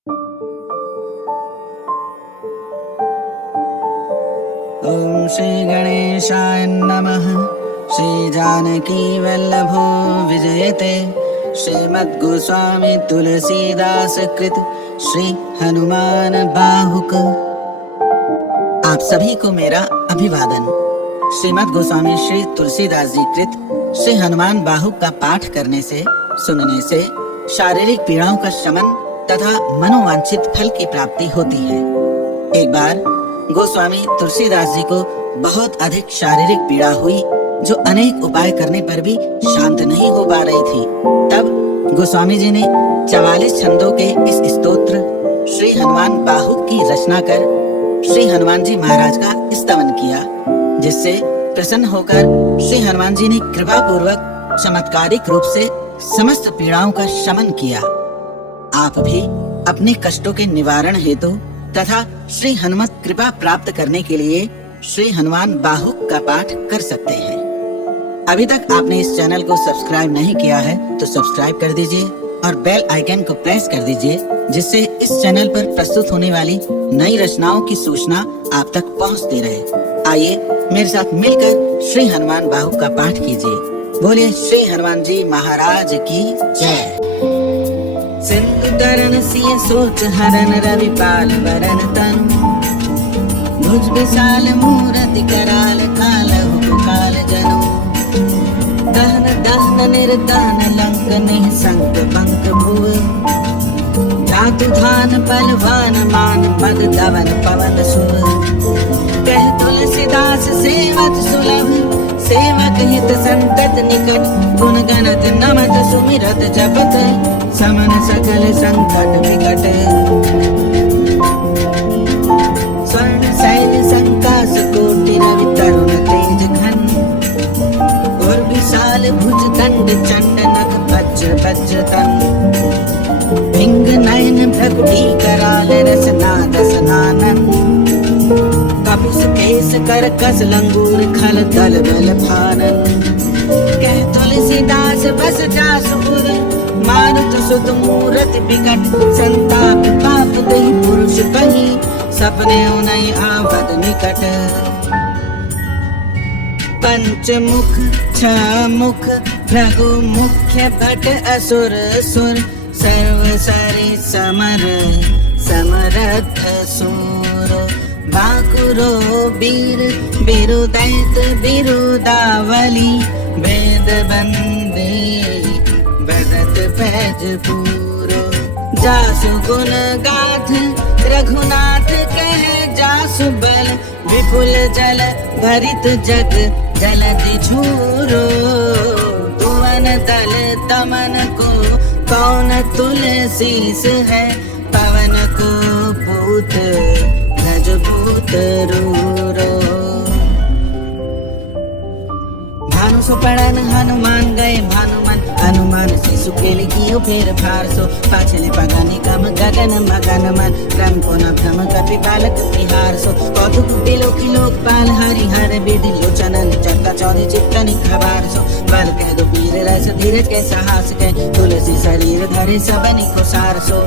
ओम श्री गणेशाय नमः। श्री जानकी वल्लभो विजयते। श्रीमद्गोस्वामी तुलसीदास कृत श्री हनुमान बाहुक। आप सभी को मेरा अभिवादन। श्रीमद् गोस्वामी श्री तुलसीदास जी कृत श्री हनुमान बाहुक का पाठ करने से, सुनने से शारीरिक पीड़ाओं का शमन तथा मनोवांछित फल की प्राप्ति होती है। एक बार गोस्वामी तुलसीदास जी को बहुत अधिक शारीरिक पीड़ा हुई, जो अनेक उपाय करने पर भी शांत नहीं हो पा रही थी। तब गोस्वामी जी ने 44 छंदों के इस स्तोत्र श्री हनुमान बाहुक की रचना कर श्री हनुमान जी महाराज का स्तवन किया, जिससे प्रसन्न होकर श्री हनुमान जी ने कृपा पूर्वक चमत्कारिक रूप से समस्त पीड़ाओं का शमन किया। आप भी अपने कष्टों के निवारण हेतु तथा श्री हनुमत कृपा प्राप्त करने के लिए श्री हनुमान बाहुक का पाठ कर सकते हैं। अभी तक आपने इस चैनल को सब्सक्राइब नहीं किया है तो सब्सक्राइब कर दीजिए और बेल आइकन को प्रेस कर दीजिए, जिससे इस चैनल पर प्रस्तुत होने वाली नई रचनाओं की सूचना आप तक पहुंचती रहे। आइए मेरे साथ मिलकर श्री हनुमान बाहुक का पाठ कीजिए। बोलिए श्री हनुमान जी महाराज की जय। सिंधु तरन सिय सोच हरन रवि पाल वरन तनु। भुज विशाल मूरति कराल कालहु काल जनु। दहन दहन निर्दहन लंक निःशंक बंक भुव। जातु धान बलवान मान मद दवन पवन सुव। कह तुलसीदास सेवत सुलभ। सेवक हित संतत निकट। गुण गणत नमत सुमिरत जपत। समन सकल संकट विकट। स्वर्ण शैल संकास कोटि रवि तरुण तेज घन। और विशाल भुज दंड चंड नख वज्र वज्र तन। भिंग नयन भ्रकुटी कराल रसना दसनानन। कपिस केस कर कस लंगूर खल दल बल भानन। कह तुलसीदास बस जासुर। मारुत सुत मूरत बिकट। संताप पाप दहि पुरुष कहि। सपने उनहि आवत निकट। पंचमुख छमुख भृगु मुख्य भट असुर सुर। सर्व सरि समर समरथ सूर। बाकुरो वीर बिरुदैत बिरुदावली। वेद बंदे बदत पैज पूरो। जासु गुण गाथ रघुनाथ कह जासु बल। विपुल जल भरित जग जलधि झूरो। तुवन दल दमन को कौन तुलसीस है। पवन को पूत रज भूत रूरो। भानु सो पड़न हनुमान गए भानुमान। हनुमान शिशु केली कियो फेर फारसो। पाछले पगानी कम गगन मगन मन। क्रम को न भ्रम कपि बालक बिहार सो। कौतुक बिलोकी लोकपाल हरि हर विधि लोचनन। चक्का चौधि चित्तनि खबार सो। बल कह दो वीर रस धीरज के साहस के। तुलसी शरीर धरे सबनि को सार सो।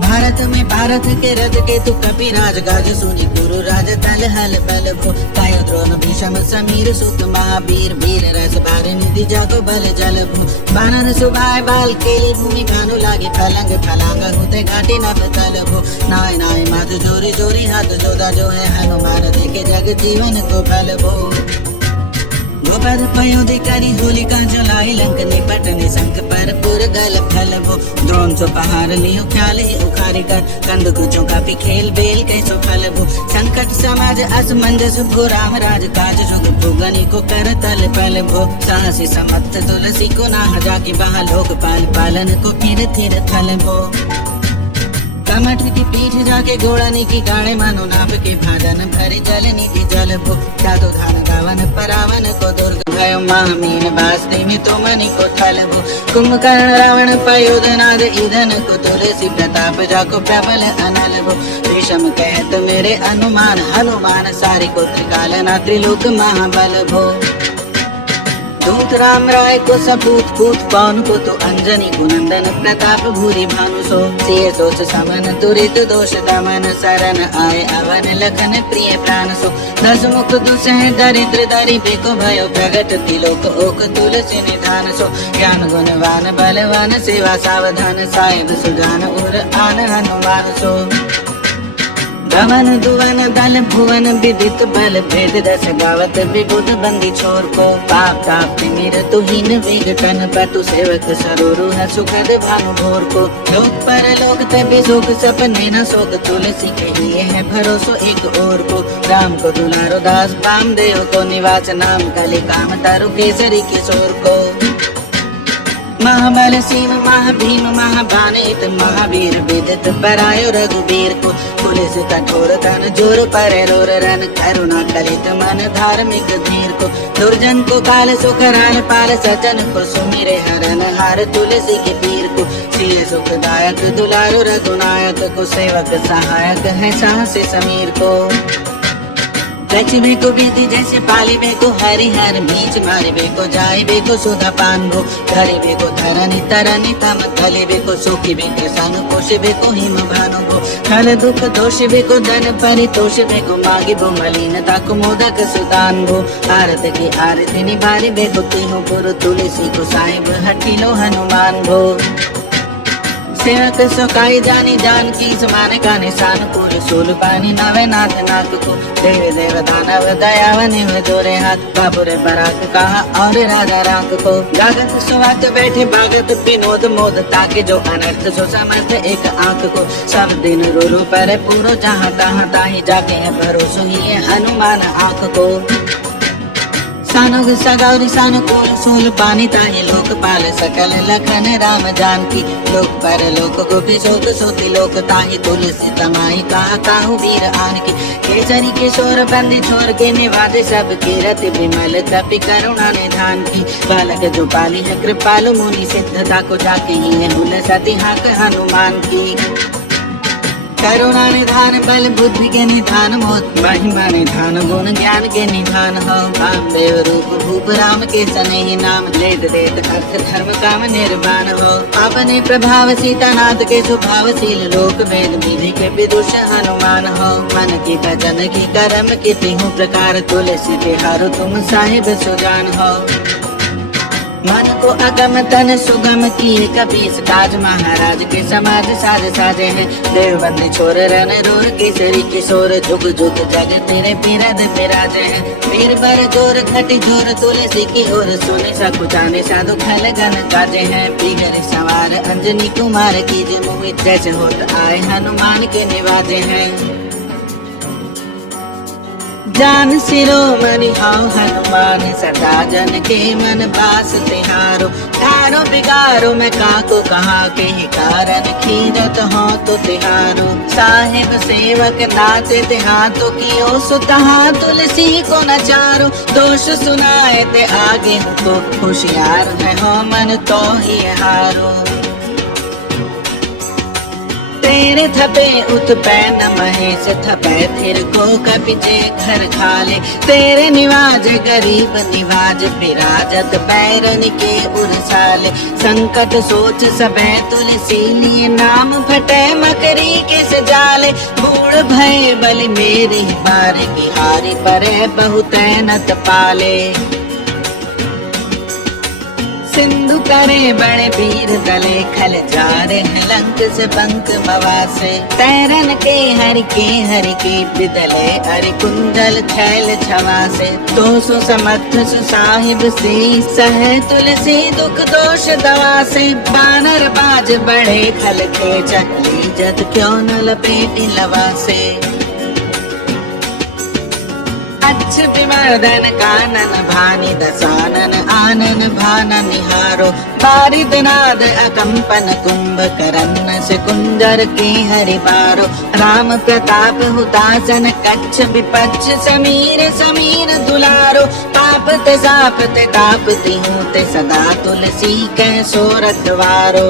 भारत में पारथ के रथ के तु कपिराज गाज सुनि। गुरु राज तल हल बल भो। कायो द्रोण भीषम समीर सुत महावीर। वीर रस भार निधि जागो बल जल भो। बानर सुभाय बाल केली भूमि। भानु लागे फलंग फलांग होते घाटी नभ तल भो। नाय नाय माधु जोरी जोरी हाथ जोदा जो है। हनुमान देखे जग जीवन को फल भो। गोबर पयोधि करी होलिका जलाई। लंक निपटने शंख पर पुर गल फल भो। द्रोण सो पहाड़ लियो ख्याल उखारी कर। कंद कुचों का खेल बेल कैसो फल भो। संकट समाज असमंजस भो। राम राज काज जुग भुगनि को कर तल पल भो। साहसी समर्थ तुलसी को नाह जाकी बहा। लोकपाल पालन को फिर थिर थल भो। कमठ की पीठ जाके घोड़नी की गाड़े। मानो नाप के भाजन भरे जल निधि जल भो। जादो धान गावन परावन को दुर्ग भयो। महामीन बास्ते में तो मनि को थल भो। कुंभकर्ण रावण पयोधनाद ईधन को। तुलसी प्रताप जाको प्रबल अनल भो। विषम कहत मेरे अनुमान। हनुमान सारी को त्रिकाल ना त्रिलोक महाबल भो। दूत राम राय को सपूत पूत पवन को तो अंजनी कुनंदन प्रताप भूरि भानु सो सिय सोच समन दुरित दोष दमन शरण आए अवन लखन प्रिय प्राण सो दस मुख दुसह दरिद्र दरि बेको भयो प्रगट तिलोक ओक तुलसी निधान सो ज्ञान गुणवान बलवान सेवा सावधान साहेब सुजान उर आन हनुमान सो धवन दुवन दल भुवन विदित बल भेद दस गावत विबुध बंदी छोर को पाप ताप तिमिर तुहीन विघटन पटु सेवक सरोरु है सुखद भानु भोर को लोक पर लोक तबे सुख सपने न शोक तुलसी के लिए है भरोसो एक और को राम को दुलारो दास पाम देव को निवास नाम कलि काम तारु केसरी किशोर को महाबल सिंह महाभीम महाबानित महावीर विदित परायो रघुबीर को पुलिस कठोर तन जोर पर रोर रन करुणा कलित मन धार्मिक धीर को दुर्जन को काल सुखराल पाल सजन को सुमिरे हरन हार तुलसी के पीर को सिय सुखदायक दुलारो रघुनायक को सेवक सहायक है साहस समीर को लक्ष्मी को बीती जैसे पाली बे को हरिहर बीच मारे बे को जाए बे को सुधा पान गो धरे बे को धरनी तरनी तम थले बे को सुखी बे के सन पोष बे को हिम भानु गो खल दुख दोष बे को धन परितोष बे को मागी बो मलिनता को मोदक सुदान गो आरत की आरती निभारी बे को तिहु पुर तुलसी को साहिब हटिलो हनुमान गो सेवक सुखाई जानी जान की समान का निशान पूल सूल पानी नावे नाथ नाथ को देव देव दानव दयावन जोरे हाथ बाबुरे बराक कहा और राजा राख को जागत सुवात बैठे भागत विनोद मोद ताके जो अनर्थ सो समर्थ एक आंख को सब दिन रो रो पर पूरो जहाँ तहाँ ताही जाके है भरोसो ही है हनुमान आंख को सानुग सगौरी सानुकूल सूल पानी ताहि लोकपाल सकल लखन राम जानकी लोक पर लोक गोपी शोक सोति लोक ताहि तुलसी तमाई कहा काहू वीर आन की केसरी किशोर बंदी छोर के निवादे सब कीरत विमल कपि करुणा निधान की बालक जो पाली है कृपालु मुनि सिद्धता को जाके ही है हुल सती हाक हनुमान की करुणा निधान बल बुद्धि के निधान मोत महिमा निधान गुण ज्ञान के निधान हो राम देव रूप भूप राम के सने ही नाम लेत देत अर्थ धर्म काम निर्वाण हो अपने प्रभाव सीतानाथ के स्वभावशील लोक वेद विधि के विदुष हनुमान हो मन की भजन की कर्म की तिहु प्रकार तुलसी तिहारो तुम साहिब सुजान हो मन को अगम तन सुगम किए कपीस काज महाराज के समाज साज साजे हैं देवबंदी छोर रन रोर केसरी किशोर जुग जुग जग तेरे बिरद बिराजे हैं वीर बर जोर घटी जोर तुलसी की ओर सुने सकुचाने साधु खल गन गाजे हैं बिगर सवार अंजनी कुमार की मोहित जैसे होत आए हनुमान के निवाजे हैं जान सिरोमणि हाउ हनुमान सदा जन के मन बास तिहारो तारो बिगारो मैं काको कहा के ही कारण खीरत हो तो तिहारो साहिब सेवक नाते तिहातो कियो सुतहा तुलसी को नचारो दोष सुनाए ते आगे को होशियार है हो मन तो ही हारो तेरे थपे उत्पैन महेश थपे थिर को कपिजे घर खाले तेरे निवाज गरीब निवाज विराजत बैरन के उरसाले संकट सोच सबे तुलसी लिए नाम फटे मकरी के सजाले बूढ़ भय बलि मेरी बार की हारी परे बहुत नत पाले सिंधु करे बड़े वीर दले खल जारे लंक से पंख मवासे तैरन के हरि के बिदले हरि कुंजल छैल छवासे तो सो समर्थ साहिब से सह तुलसी दुख दोष दवा से बानर बाज बड़े खल के चकली जत क्यों न लपेटी लवा से अच्छ विवर्धन कानन भानि दसानन आनन भान निहारो बारिद नाद अकंपन कुंभ करन्न से कुंजर के हरि बारो राम प्रताप हुतासन कच्छ विपच्छ समीर समीर दुलारो पाप ते साप ते ताप तिहु ते सदा तुलसी कै सो रखवारो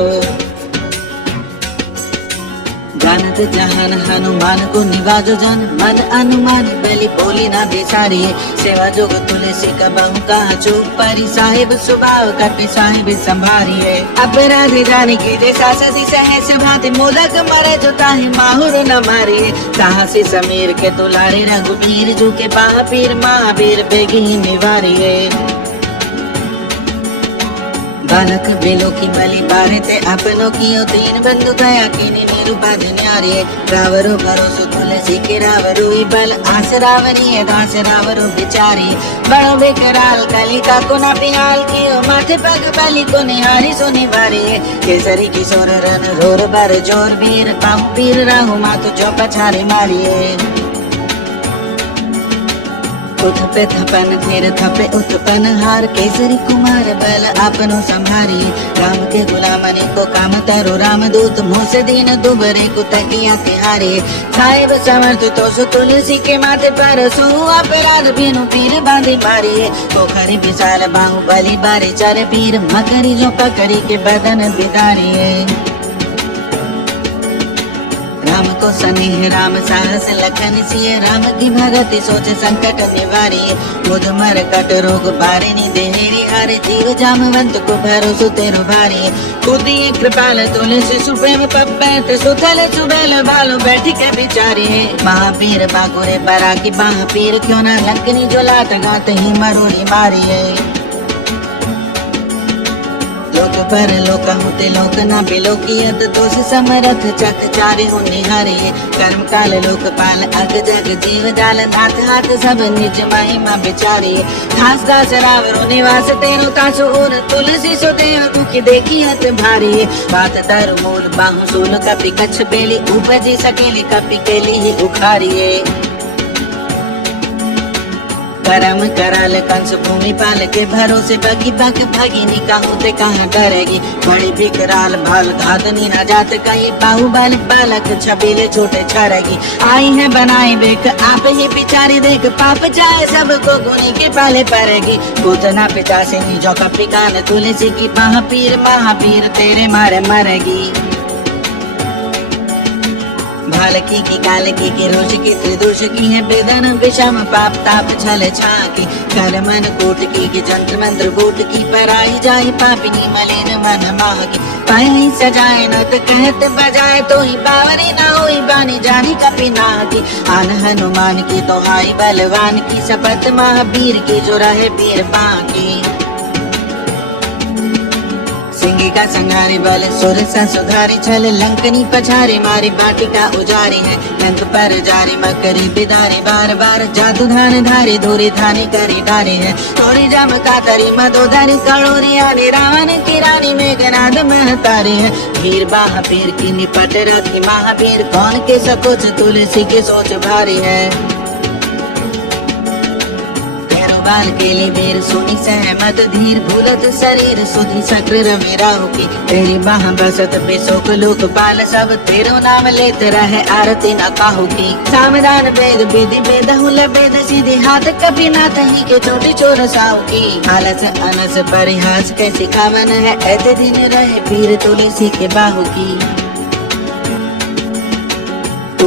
जानत जहान हनुमान को निवाजो जान, मन अनुमान बलि बोली ना बेचारी। सेवा जोग तुलसी का बहु कहा चूक परी, साहिब स्वभाव कटे साहिब संभारिये। अपराध जाने की जैसा सती सहस भांति, मोदक मरे जो ताहि माहुर न मारिये। कहा से समीर के दुलारे रघुबीर, जो के महावीर महावीर बेगी निवारिये। बालक बेलो की बलि बारे ते अपनों की तीन बंधु दया की निरूपा न्यारे। रावरो भरोसो तुलसी के रावरो बल, आस रावरी दास रावरो बिचारी। बड़ो बेकराल कलिका को न पिहाल कियो, माथे पग बलि को निहारी सो निवारी। केसरी किशोर रन रोर बर जोर वीर, पाहु पीर राहु मातु जो पछारे मारिये। उठ पे थपन फिर थपे उत्पन हार, केसरी कुमार बल आपनो संभारी। राम के गुलामनी को काम तरो राम दूत, मुँह से दीन दुबरे को तकिया तिहारे। साहिब समर्थ तो सो तुलसी के माथे पर, सो अपराध बिनु पीर बांधी मारिये। पोखरी विशाल बाहु बलि बारे चर पीर, मकरी जो पकड़ी के बदन बिदारिये। राम को स्नेह राम साहस लखन सिय, राम की भगति सोच संकट निवारी। बुध मर कट रोग बारिनी देहरी, हरे जीव जामवंत को भरोसो तेरो भारी। खुदिए कृपाल तुलसी सुप्रेम पप्पैत, सुथल सुबेल बालो बैठी के बिचारी। महावीर बागुरे बरा की महावीर, क्यों न लंकनी जो लात गात ही मरोरी मारिये। लोक पर लोक होते लोक ना बिलोकियत, दोष समरथ चक चारे हो निहारिये। कर्म काल लोक पाल अग जग जीव जाल, नाथ हाथ सब निज महिमा बिचारिये। घास घास रावरो निवास तेरो तासो ओर, तुलसी सो देव दुखी देखी हत भारी। बात तरु मूल बाहु सूल कपि कच्छ बेली, उपजी सकेली कपि केली ही उखारिये। करम कराल कंस भूमि पाल के भरोसे, बगी बग भगिनी कहूते कहाँ डरेगी। बड़ी बिकराल भाल घातनी न जात कहीं, बाहुबल बालक छबीले छोटे छड़ेगी। आई है बनाई बेक आप ही बिचारी देख, पाप जाए सबको गुनी के पाले पड़ेगी। पूतना पिता से नीजो का पिकान तुलसी की, महापीर महावीर तेरे मारे मरेगी। भालकी की कालकी की रोष की त्रिदोष की है, बेदन विषम पाप ताप छल छाकी। कर मन कोट की जंत्र मंत्र बूट की, पराई जाए पापिनी मलिन मन माही। पाई सजाए न तो कहते बजाए, तो ही बावरी ना होई बानी जानी कपि नागी। आन हनुमान की तो हाई बलवान की, शपथ महावीर की जो रहे वीर बाकी। सिंगी का संहारी बल सुर सा सुधारी, छल लंकनी पछारी मारी बाटिका उजारी है। लंक पर जारी मकरी बिदारी, बार बार जादू धान धारी धूरी धानी करी डारी है। थोड़ी जम कातरी मदोधरी कड़ोरी आनी, रावण की रानी मेघनाद महतारी है। वीर महावीर की निपट रखी महावीर, कौन के सकोच तुलसी की सोच भारी है। बाल के लिए वीर सुनी सहमत धीर, भूलत शरीर सुधी सक्र रवि राहु की। तेरी बाह बसत बेशोक लोक पाल, सब तेरो नाम लेते रहे आरती न काहू की। सामदान वेद विधि बेदहुल वेद सीधी, हाथ कभी ना तही के छोटी चोर साहू की। आलस अनस परिहास के सिखावन है, ऐसे दिन रहे वीर तुलसी के बाहु की।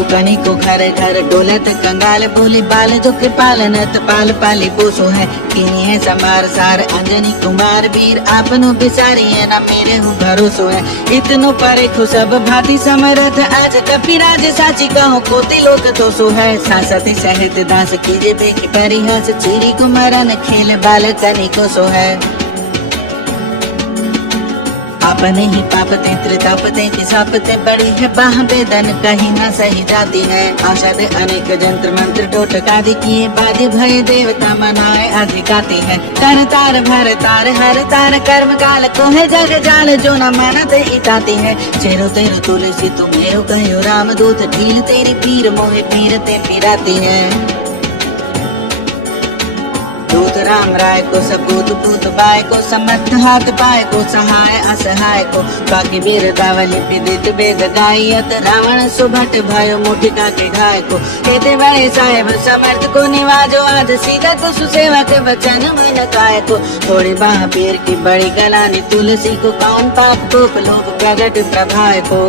कनी को घर घर डोलत कंगाल बोली, बाल जो कृपालन पाल पाली पोसो है। किनी है समार सार अंजनी कुमार वीर, आपनो बिसारी है ना मेरे हूँ भरोसो है। इतनो परे खो सब भांति समरथ, आज कपिराज साची कहो कोति लोक तो सो है। सासती सहित दास कीजे बेखी परिहास, चीरी कुमारन खेल बाल कनी को सो है। अपने ही पापते त्रितापते की सापते, बड़ी है बाह बेदन कहीं ना सही जाती है। औषध अनेक जंत्र मंत्र टोटकादि किए, बाधि भय देवता मनाए अधिकाती है। कर तार भर तार हर तार, कर्म काल को है जग जाल, जो न मानते इताती है। चेरो तेरो तुलसी तुम्हें कहो राम दूत, ढील तेरी पीर मोहे पीर ते पिराती है। दूत राम राय को सबूत भूत बाय को, समर्थ हाथ पाए को सहाय असहाय को। बाकी वीर दावली विदित वेद गायत, रावण सुभट भयो मुठिका के घाय को। कहते भाई साहेब समर्थ को निवाजो, आज सीधा तो सुसेवक वचन मन काय को। थोड़ी महावीर की बड़ी गलानी तुलसी को, कौन पाप को लोभ प्रगट प्रभाय को।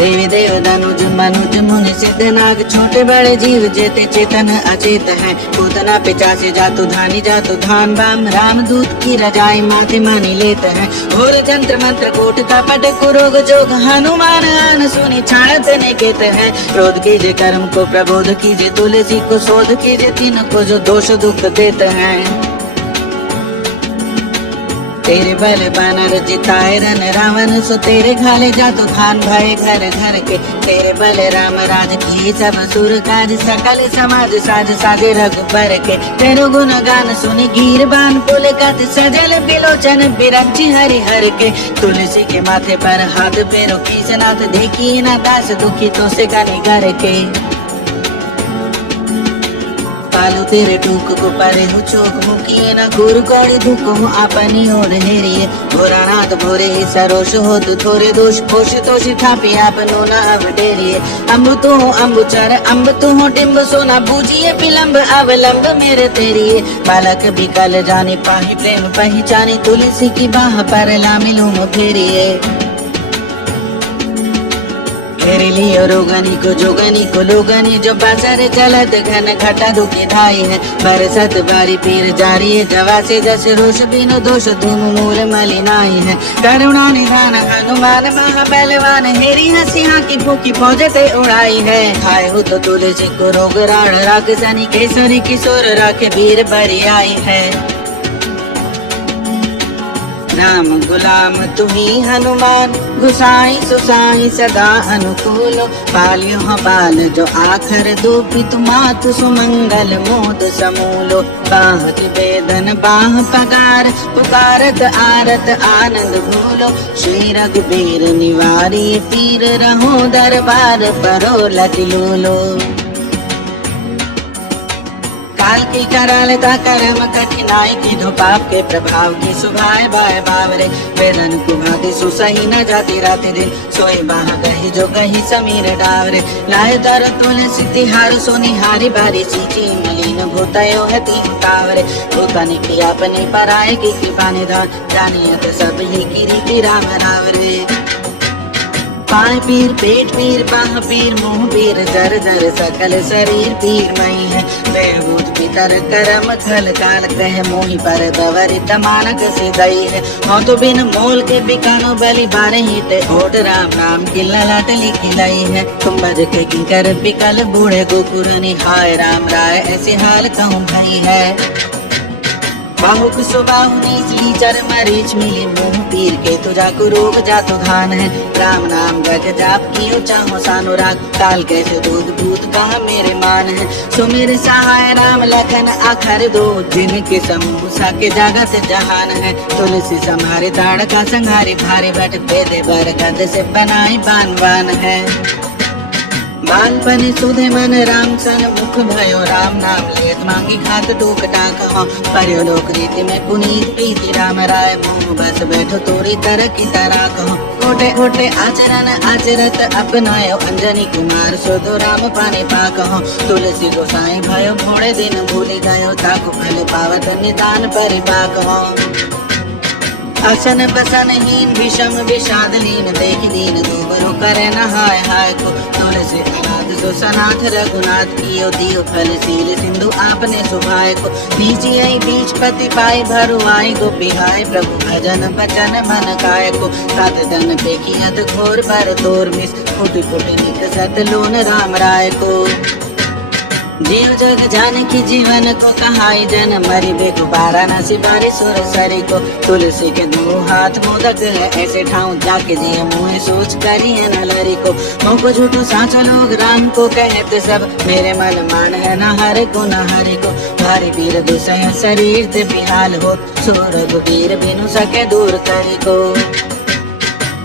देवी देव धनुज मनुज मुनि सिद्ध नाग छोटे बड़े जीव जेते चेतन अचेत है। पूतना पिचासे जातु धानी जातु धान बाम राम दूत की रजाई माथे मानी लेत है। घोर जंत्र मंत्र कोट कपट कुरोग जोग हनुमान आन सुनी छाड़त निकेत है। क्रोध कीजिए कर्म को प्रबोध कीजिए तुलसी को शोध कीजिए तीन को जो दोष दुख देते हैं। तेरे बल बानर जिताए रन रावण सो तेरे घाले जातु धान भाई घर घर के। तेरे बल राम राज की सब सुर काज सकल समाज साज साजे रघुबर के। तेरो गुण गान सुनि गीर बान पुल कत सजल बिलोचन बिरंची हरि हर के। तुलसी के माथे पर हाथ फेरो कीसनाथ देखी ना दास दुखी तो से गने घर के। पालू तेरे टूक को परे हो चौक मुखिए न गुरु कौड़ी दुख हो अपनी ओर हेरिए। भोरा नाथ भोरे ही सरोष हो तू थोड़े दोष कोश तोष थापी आपनो न अब डेरिए। अम्बु तू हो अम्बु चर अम्ब तू हो डिम्ब सोना बूझिए विलम्ब अवलंब मेरे तेरिए। बालक बिकल जाने पाही प्रेम पहचानी तुलसी की बाह पर लामी लूम फेरिए। घेर लियो रोगनी को जोगनी को लोगनी जो बाजार चलत घन घटा दुखी धाई है। बरसत बारी पीर जारी है जवा से जस रोष बिनु दोष धूम मूल मलिनाई है। करुणा निधान हनुमान महाबलवान हेरी हसी हाँ की भूखी फौजते उड़ाई है। खाए हो तो तुलसी को रोग राण राक्षसनी केसरी किशोर राखे वीर बरी आई है। राम गुलाम तुम्ही हनुमान गुसाई सुसाई सदा अनुकूलो। पालियो बाल जो आखर दो पितु मातु सुमंगल मोद समूलो। बाह की वेदन बाह पगार पुकारत आरत आनंद भूलो। श्री रघुबीर निवारी पीर रहो दरबार परो लतिलूलो। काल की करालता कर्म कठिनाई की धो पाप के प्रभाव की सुभाए बाय बावरे। वेदन कुभाति सुसही न जाती रात दिन सोई बाह गही जो गही समीर डावरे। लाए दर तुलसी तिहार सोनी हारी बारी सींची मलिन भूतयो है तीन तावरे। भूतनि की अपने पराए की कृपा निधान जानियत सब ही की रीति राम रावरे। पाय पीर पेट पीर बाह पीर मुंह पीर जर जर सकल शरीर पीर मई है। बेहूत पितर करम खल काल कह मोहि पर बवरित मानक से दई है। हो तो बिन मोल के बिकानो बलि बारे ही ते ओट राम नाम की ललाट लिखी लाई है। तुम बज के किंकर बिकल बूढ़े गोकुरनि हाय राम राय ऐसे हाल कहूँ भई है। बाहुक सुबाहु नीचली चर मरीच मिली मुंह पीर के तुझा को रोग जातु धान है। राम नाम जग जाप कियो चाहो सानुराग काल कैसे दूध भूत कहा मेरे मान है। सो मेरे सहाय राम लखन आखर दो जिनके समूसा के जगत जहान है। तुलसी समारे ताड़ का संहारी भारी बट बेदे बरगद से बनाई बान है। बालपन सुधे मन राम सन मुख भयो राम नाम लेत मांगी खात टूक टाक हो। पर्यो लोक रीति में पुनीत प्रीति राम राय मुँह बस बैठो तोरी तरह की तरह कहो। कोटे कोटे आचरण आचरत अपनायो अंजनी कुमार सोदो राम पाने पाक हो। तुलसी गोसाई भयो भोड़े दिन भूली गयो ताकु फल पावत निदान परिपाक हो। असन बसन हीन विषम विषाद लीन देख दीन दूबरो करे न हाय हाय को। तुलसी अनाथ सो सनाथ रघुनाथ कियो दियो फल शील सिंधु आपने सुभाय को। नीची आई बीच पति पाई भरु आई गोपिहाय प्रभु भजन बचन मन काय को। सात दन पेखियत घोर पर तोर मिस फुट फुट निकसत लोन राम राय को। जीव जग जान की जीवन को कहाई जन मरी बेगुबारा न सिबारी सुर सरी को। तुलसी के दो हाथ मोदक है ऐसे ठाऊं जाके जिये मुँह सोच करिए न लरी को। मुँह को झूठो साचो लोग राम को कहते सब मेरे मन मान है न हरे को न हरि को। भारी पीर दुसय शरीर से बिहाल हो सूरग वीर बिनु सके दूर करी को।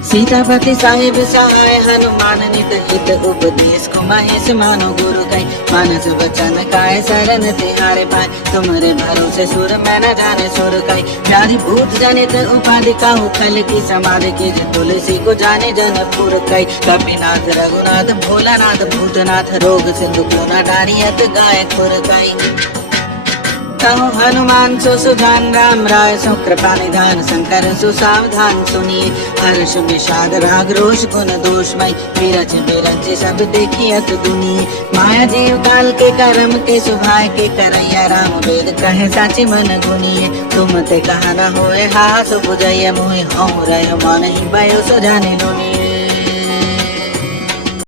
सीतापति साहिब सहाय हनुमान नित हित उपदेश को महेश मानो गुरु कई। मानस वचन काय शरण तिहारे पाए तुम्हारे भरोसे सुर मैं न जाने सुर कई। व्याधि भूत जनित उपाधि काहू खल की समाधि की तुलसी को जाने जनपुर कई। कपिनाथ रघुनाथ भोलानाथ भूतनाथ रोग सिंधु को न डारियत गाय खुर कई। कहो हनुमान सो सुजान राम राय सो कृपा निधान शंकर सुसावधान सुनिए हर्ष विषाद राग रोष गुण दोषमय विरच विरच सब देखियत दुनिये माया जीव काल के कर्म के सुभाय के करैया राम वेद कहे साची मन गुनिए तुम ते कहा न होए हाथ बुझैया मोहि हम रह मन ही भयो सो जाने दुनिये